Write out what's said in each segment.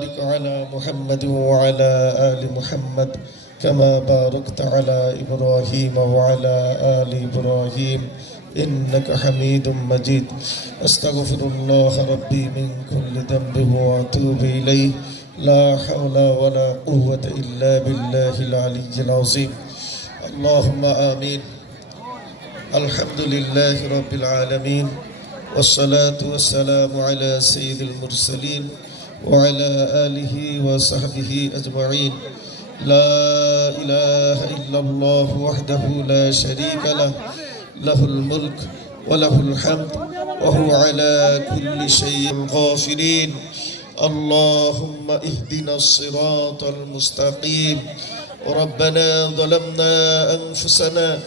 وبارك على محمد وعلى آل محمد كما باركت على إبراهيم وعلى آل إبراهيم إنك حميد مجيد أستغفر الله ربي من كل ذنب وأتوب إليه لا حول ولا قوة إلا بالله العلي العظيم اللهم آمين الحمد لله رب العالمين والصلاة والسلام على سيد المرسلين وعلى آله وصحبه أجمعين لا إله إلا الله وحده لا شريك له له الملك وله الحمد وهو على كل شيء غافلين اللهم اهدنا الصراط المستقيم ربنا ظلمنا أنفسنا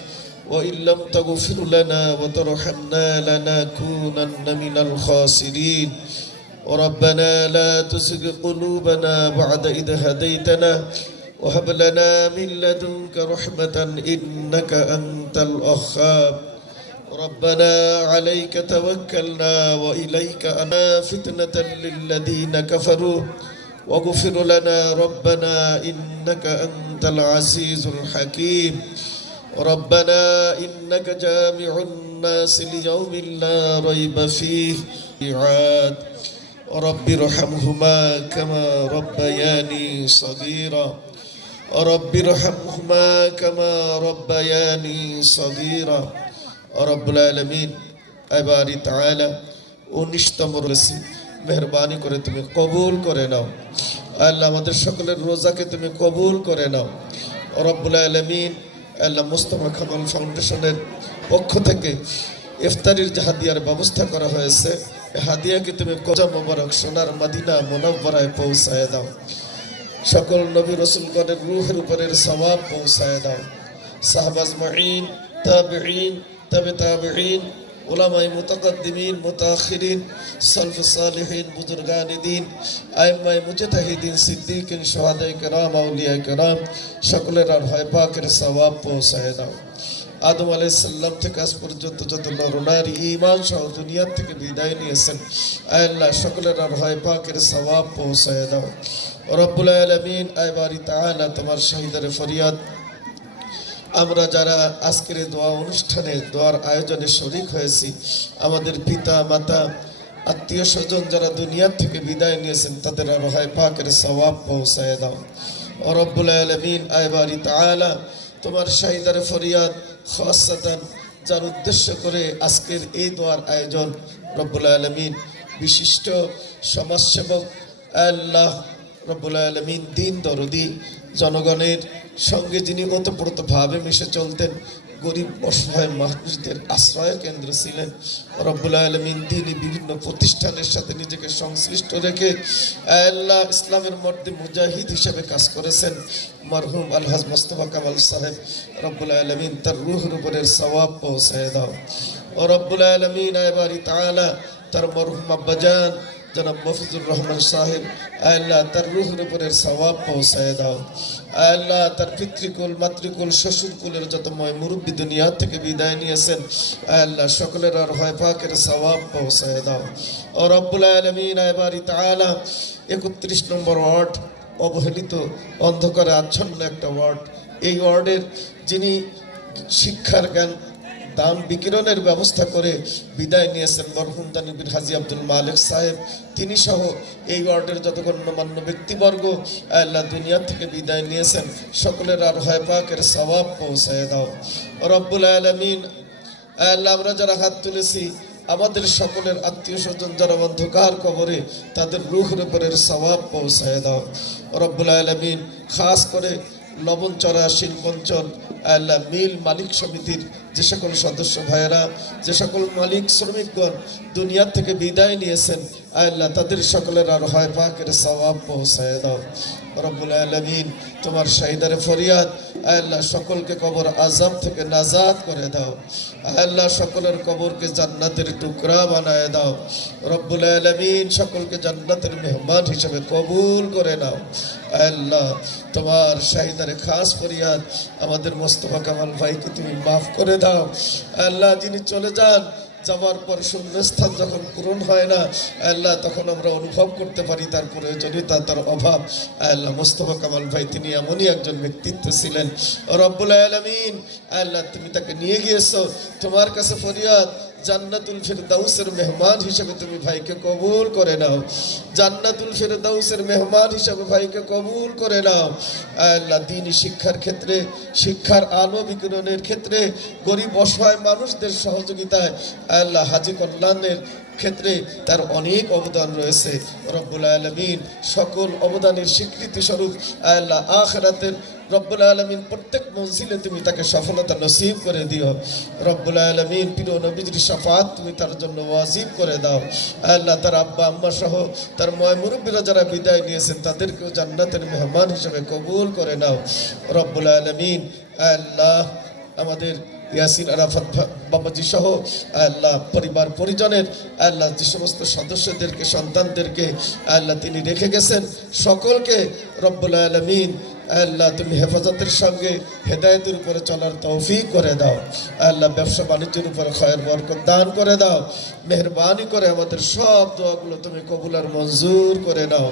وإن لم تغفر لنا وترحمنا لنكونن من الخاسرين ربنا لا تزغ قلوبنا بعد إذ هديتنا وهب لنا من لدنك رحمة إنك أنت الوهاب ربنا عليك توكلنا وإليك أنا فتنة للذين كفروا واغفر لنا ربنا إنك أنت العزيز الحكيم ربنا إنك جامع الناس ليوم لا ريب فيه ميعاد رب ارحمهما كما ربياني صغيرا رب ارحمهما كما ربياني صغيرا رب العالمين আবারি তাআলা 19তম রসি মেহেরবানি করে তুমি কবুল করে নাও আল্লাহ আমাদের সকলের রোজাকে তুমি কবুল করে নাও রব্বুল আলামিন আল্লাহ মুস্তাফা কামাল ফাউন্ডেশনের পক্ষ থেকে ইফতারির যে হাদিয়ার ব্যবস্থা করা হয়েছে এই হাদিয়াকে তুমি কজা মোবারক সোনার মদিনা মুনাওয়ারায় পৌঁছায় দাও সকল নবী রাসূলগণের রূহের উপরের সওয়াব পৌঁছায় দাও সাহাবা আজমাইন তাবিঈন তাবিঈন উলামায়ে মুতাকাদ্দিমিন মুতাআখিরিন সালফ সালিহিন বুজুরগানে দ্বীন আইম্মায়ে মুজতাহিদিন সিদ্দিকিন শুহাদায়ে কেরাম আউলিয়ায়ে কেরাম সকলের রহে পাকের সওয়াব পৌঁছায় দাও আদম আলাইহিস সালাম থেকে আজ পর্যন্ত যত নর নারী ঈমান সহ দুনিয়া থেকে বিদায় নিয়েছেন আয় আল্লাহ সকলের রহে পাকের সওয়াব পৌঁছায় দাও রব্বুল আলামিন আইবারি তাআলা তোমার শহীদের ফরিয়াদ আমরা যারা আজকের দোয়া অনুষ্ঠানে দোয়ার আয়োজনে শরীক হয়েছি আমাদের পিতা মাতা আত্মীয় স্বজন যারা দুনিয়া থেকে বিদায় নিয়েছেন তাদের রহে পাকের সওয়াব পৌঁছায় দাও রব্বুল আলামিন আইবারি তাআলা তোমার শহীদের ফরিয়াদ খাসাতান যার উদ্দেশ্য করে আজকের এই দোয়ার আয়োজন রব্বুল আলামিন বিশিষ্ট সমাজসেবক আল্লাহ রব্বুল আলামিন দিন দরদি জনগণের সঙ্গে যিনি ওতপ্রোতভাবে মিশে চলতেন গরিব অসহায় মানুষদের আশ্রয় কেন্দ্র ছিলেন রব্বুল আলামিন দ্বীনি বিভিন্ন প্রতিষ্ঠানের সাথে নিজেকে সংশ্লিষ্ট রেখে আল্লাহ ইসলামের মধ্যে মুজাহিদ হিসেবে কাজ করেছেন মরহুম আলহাজ মোস্তফা কামাল সাহেব রব্বুল আলামিন তার রূহের উপরের সওয়াব পৌঁছায় দাও ও রব্বুল আলামিন আইবারি তাআলা তার মরহুম আব্বাজান জনাব মফিজুর রহমান সাহেব আল্লাহ তার রূহের উপরের সওয়াব পৌঁছায় দাও আল্লাহ তার পিতৃকুল মাতৃকুল শ্বশুরকুলের যত মুরব্বী দুনিয়া থেকে বিদায় নিয়েছেন আল্লাহ সকলের রহে পাকের সওয়াব পৌঁছায় দাও ও রব্বুল আলামিন আইবারি তাআলা 31 নম্বর ওয়ার্ড অবহেলিত অন্ধকারে আচ্ছন্ন একটা ওয়ার্ড এই ওয়ার্ডের যিনি শিক্ষার জ্ঞান দান বিকিরণের ব্যবস্থা করে বিদায় নিয়েছেন মরহুম দানিবীর হাজী আব্দুল মালিক সাহেব তিনি সহ এই ওয়ার্ডের যত গণ্যমান্য ব্যক্তিবর্গ আল্লাহ দুনিয়া থেকে বিদায় নিয়েছেন সকলের রহে পাকের সওয়াব পৌঁছায় দাও রব্বুল আলামিন আল্লাহ আমরা যারা হাত তুলেছি আমাদের সকলের আত্মীয় স্বজন যারা অন্ধকার কবরে তাদের রূহের উপরের সওয়াব পৌঁছায় দাও রব্বুল আলামিন খাস করে লবণচড়া শিল্পঞ্চল আল্লাহ মিল মালিক সমিতির যে সকল সদস্য ভাইয়েরা যে সকল মালিক শ্রমিকগণ দুনিয়া থেকে বিদায় নিয়েছেন আল্লাহ তাদের সকলের রহে পাকের সওয়াব পৌঁছায় দাও রব্বুল আলামিন তোমার শাহিদারে ফরিয়াদ আল্লাহ সকলকে কবর আযাব থেকে নাজাত করে দাও আল্লাহ সকলের কবরকে জান্নাতের টুকরা বানায় দাও রব্বুল আলামিন সকলকে জান্নাতের মেহমান হিসেবে কবুল করে নাও আল্লাহ তোমার শাহিদারে খাস ফরিয়াদ আমাদের মোস্তফা কামাল ভাইকে তুমি মাফ করে দাও আল্লাহ যিনি চলে যান যাওয়ার পর শূন্যস্থান যখন পূরণ হয় না আল্লাহ, তখন আমরা অনুভব করতে পারি তার প্রয়োজনীয়তা, তার অভাব। আল্লাহ, মোস্তফা কামাল ভাই তিনি এমনই একজন ব্যক্তিত্ব ছিলেন। রব্বুল আলামিন আল্লাহ, তুমি তাকে নিয়ে গিয়েছো, তোমার কাছে ফরিয়াদ জান্নাতুল ফিরদাউসের মেহমান হিসেবে তুমি ভাইকে কবুল করে নাও। জান্নাতুল ফিরদাউসের মেহমান হিসেবে ভাইকে কবুল করে নাও। আল্লাহ, দ্বীনি শিক্ষার ক্ষেত্রে, শিক্ষার আলো বিকিরণের ক্ষেত্রে, গরিব অসহায় মানুষদের সহযোগিতায় আল্লাহ, হাজি কল্যাণের ক্ষেত্রে তার অনেক অবদান রয়েছে। রব্বুল আলামিন সকল অবদানের স্বীকৃতি স্বরূপ আল্লাহ আখিরাতের রব্বুল আলামিন প্রত্যেক মঞ্জিলে তুমি তাকে সফলতা নসিব করে দিও। রব্বুল আলামিন প্রিয় নবীর শাফাত তুমি তার জন্য ওয়াজিব করে দাও। আল্লাহ, তার আব্বা আম্মা সহ তার ময় মুরব্বীরা যারা বিদায় নিয়েছেন তাদেরকেও জান্নাতের মেহমান হিসেবে কবুল করে নাও। রব্বুল আলামিন আল্লাহ, আমাদের ইয়াসিন আরাফাত বাবাজি সহ আল্লাহ পরিবার পরিজনের আল্লাহ যে সমস্ত সদস্যদেরকে, সন্তানদেরকে আল্লাহ তিনি রেখে গেছেন, সকলকে রব্বুল আলামিন আল্লাহ তুমি হেফাজতের সঙ্গে হেদায়েতের উপরে চলার তৌফিক করে দাও। আল্লাহ, ব্যবসা বাণিজ্যের উপরে খয়ের বরকত দান করে দাও। মেহরবানি করে আমাদের সব দোয়াগুলো তুমি কবুল আর মঞ্জুর করে নাও।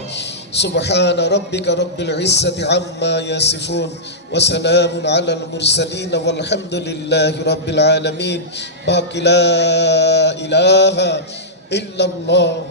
سبحان ربك رب العزة عما يصفون وسلام على المرسلين والحمد لله رب العالمين. باقي لا إله إلا الله.